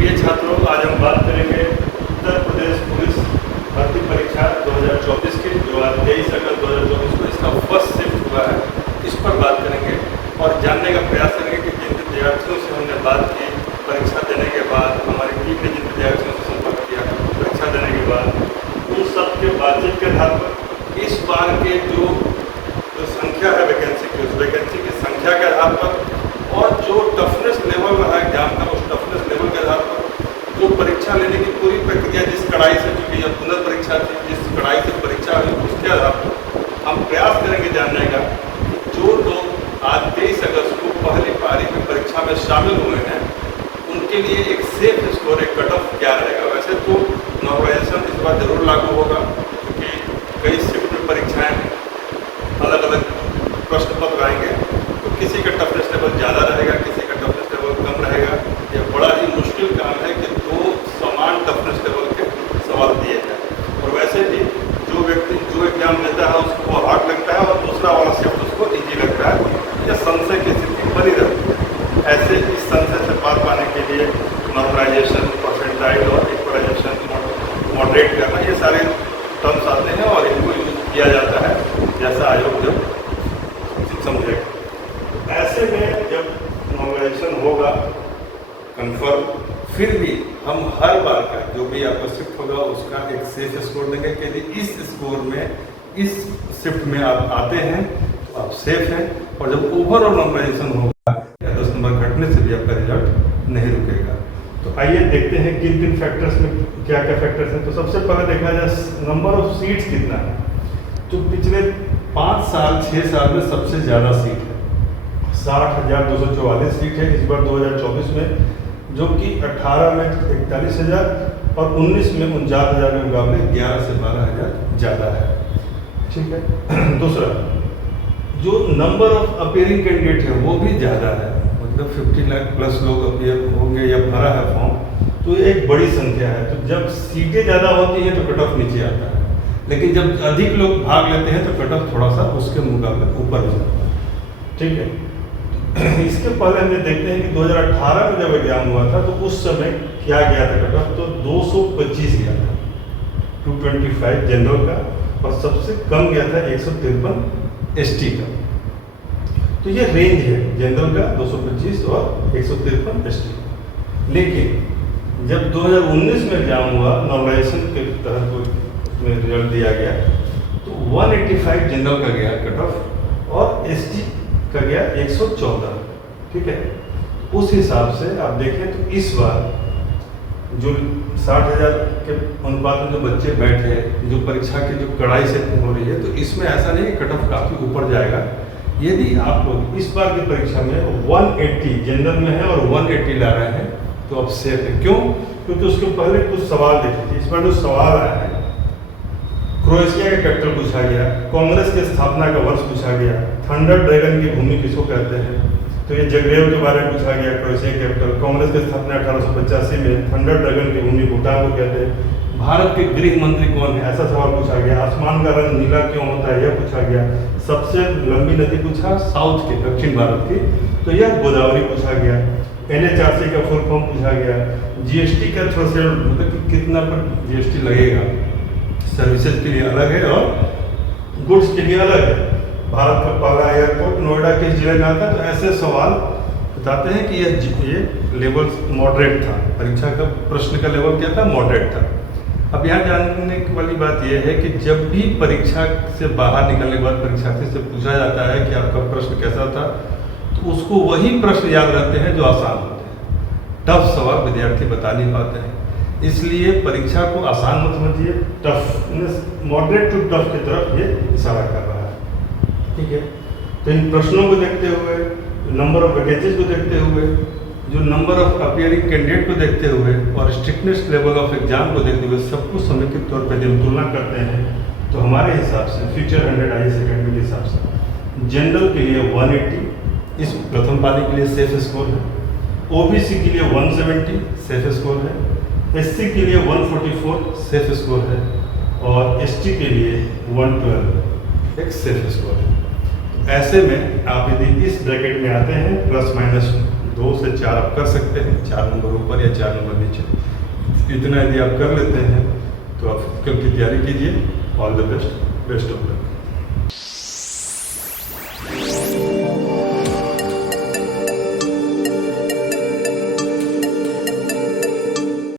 प्रिय छात्रों, आज हम बात करेंगे उत्तर प्रदेश पुलिस भर्ती परीक्षा 2024 की, जो आज 23 अगस्त 2024 को इसका फर्स्ट शिफ्ट हुआ है। इस पर बात करेंगे और जानने का प्रयास करेंगे कि जिन विद्यार्थियों से हमने बात की परीक्षा देने के बाद, हमारी टीम ने जिन विद्यार्थियों से संपर्क किया परीक्षा देने के बाद, उन सब के बातचीत के आधार पर इस बार के जो संख्या है वैकेंसी की, उस वैकेंसी की संख्या के आधार पर और जो टफनेस लेवल रहा एग्जाम का, उस टफनेस लेवल के आधार पर जो परीक्षा लेने की पूरी प्रक्रिया जिस कड़ाई से चुकी है, पुनर्परीक्षा थी, जिस कड़ाई से परीक्षा हुई, उसके आधार पर हम प्रयास करेंगे जानने का कि जो लोग आज 23 अगस्त को पहली पारी में परीक्षा में शामिल हुए हैं, उनके लिए एक सेफ स्कोर, एक कट ऑफ क्या रहेगा। वैसे तो नॉर्मलाइजेशन इस बार जरूर लागू होगा, क्योंकि कई शिफ्ट में परीक्षाएँ हैं, अलग अलग प्रश्न पत्र आएंगे, तो किसी का टफनेस लेवल ज़्यादा रहेगा, किसी का टफनेस लेवल कम रहेगा। यह बड़ा ही मुश्किल काम है कि दो समान टफनेस लेवल के सवाल दिए जाए। और वैसे भी जो व्यक्ति जो एग्जाम देता है उसको हार्ड लगता है और दूसरा वाला शिफ्ट उसको ईजी लगता है, यह संशय की स्थिति बनी रहती है। ऐसे इस संशय से पार पाने के लिए नॉर्मलाइजेशन, परसेंटाइल और इक्वलाइजेशन, मॉडरेट करना, ये सारे टर्म्स आते हैं और इनको यूज किया जाता है जैसा आयोग जब समझेगा। ऐसे में जब नॉर्मलाइजेशन होगा कंफर्म, फिर भी हम हर बार का जो भी आपका शिफ्ट होगा उसका एक सेफ स्कोर देंगे कि यदि इस स्कोर में, इस शिफ्ट में आप आते हैं तो आप सेफ हैं। और जब ओवरऑल नॉर्मलाइजेशन होगा या 10 नंबर घटने से भी आपका रिजल्ट नहीं रुकेगा। तो आइए देखते हैं किन किन फैक्टर्स में क्या क्या फैक्टर्स हैं। तो सबसे पहले देखा जाए नंबर ऑफ सीट्स कितना है। तो पिछले 5 साल 6 साल में सबसे ज़्यादा सीट है, 60,244 सीट है इस बार 2024 में, जो कि 18 में 41,000 और 19 में 49,000 के मुकाबले 11 से 12,000 ज़्यादा है। ठीक है। दूसरा, जो नंबर ऑफ अपीयरिंग कैंडिडेट है वो भी ज़्यादा है, मतलब 50 लाख प्लस लोग अपीयर होंगे या भरा है फॉर्म, तो ये एक बड़ी संख्या है। तो जब सीटें ज़्यादा होती हैं तो कट ऑफ नीचे आता है, लेकिन जब अधिक लोग भाग लेते हैं तो कट ऑफ थोड़ा सा उसके मुकाबले ऊपर हो जाता है। ठीक है। इसके पहले हम देखते हैं कि 2018 में जब एग्जाम हुआ था तो उस समय क्या गया था कट ऑफ, तो 225 गया था, 225 जनरल का, और सबसे कम गया था 153 एसटी का। तो ये रेंज है जनरल का 225 और 153 एसटी। लेकिन जब 2019 में एग्जाम हुआ, नॉर्मलाइजेशन के तहत में रिजल्ट दिया गया, तो 185 जनरल का गया कट ऑफ और एसटी का गया 114। ठीक है। उस हिसाब से आप देखें तो इस बार जो 60,000 के अनुपात में जो बच्चे बैठे, जो परीक्षा की जो कड़ाई से हो रही है, तो इसमें ऐसा नहीं कट ऑफ काफ़ी ऊपर जाएगा। यदि आप लोग इस बार की परीक्षा में 180 जनरल में है और 180 ला रहे हैं तो आप सेफ है। क्यों? क्योंकि उसके पहले कुछ सवाल देखे थे। इस बार जो सवाल आया है, क्रोएशिया का कैपिटल पूछा गया, कांग्रेस की स्थापना का वर्ष पूछा गया, थंडर ड्रैगन की भूमि किसको कहते हैं, तो ये जगरेव के बारे में पूछा गया, क्रोएशिया कैपिटल, कांग्रेस की स्थापना 1885 में, थंडर ड्रैगन की भूमि भूटान को कहते हैं, भारत के गृह मंत्री कौन है, ऐसा सवाल पूछा गया, आसमान का रंग नीला क्यों होता है, यह पूछा गया, सबसे लंबी नदी पूछा साउथ की, दक्षिण भारत की, तो यह गोदावरी पूछा गया, NHRC का फुल फॉर्म पूछा गया, जीएसटी का थ्रेशोल्ड, मतलब कि कितना पर जीएसटी लगेगा, सर्विसेज के लिए अलग है और गुड्स के लिए अलग है, भारत का पहला एयरपोर्ट नोएडा के जिले में आता है। तो ऐसे सवाल बताते हैं कि ये लेवल मॉडरेट था, परीक्षा का प्रश्न का लेवल क्या था, मॉडरेट था। अब यहाँ जानने वाली बात यह है कि जब भी परीक्षा से बाहर निकलने के बाद परीक्षार्थी से पूछा जाता है कि आपका प्रश्न कैसा था, तो उसको वही प्रश्न याद रहते हैं जो आसान होते हैं। टफ सवाल विद्यार्थी बता नहीं पाते हैं, इसलिए परीक्षा को आसान मत समझिए, टफनेस मॉडरेट टू टफ की तरफ ये इशारा कर रहा है। ठीक है। तो इन प्रश्नों को देखते हुए, नंबर ऑफ वैकेंसीज को देखते हुए, जो नंबर ऑफ अपीयरिंग कैंडिडेट को देखते हुए और स्ट्रिक्टनेस लेवल ऑफ एग्जाम को देखते हुए सबको समेकित तौर पर जब तुलना करते हैं, तो हमारे हिसाब से फ्यूचर 100 IAS अकेडमी के हिसाब से जनरल के लिए 180 इस प्रथम पारी के लिए सेफ स्कोर है, OBC के लिए 170 सेफ स्कोर है, SC के लिए 144 सेफ स्कोर है और ST के लिए 112 एक सेफ स्कोर है। ऐसे में आप यदि इस ब्रैकेट में आते हैं प्लस माइनस 2 से 4 आप कर सकते हैं, 4 नंबर ऊपर या 4 नंबर नीचे। इतना यदि आप कर लेते हैं तो आप कल की तैयारी कीजिए। All the best, best of luck.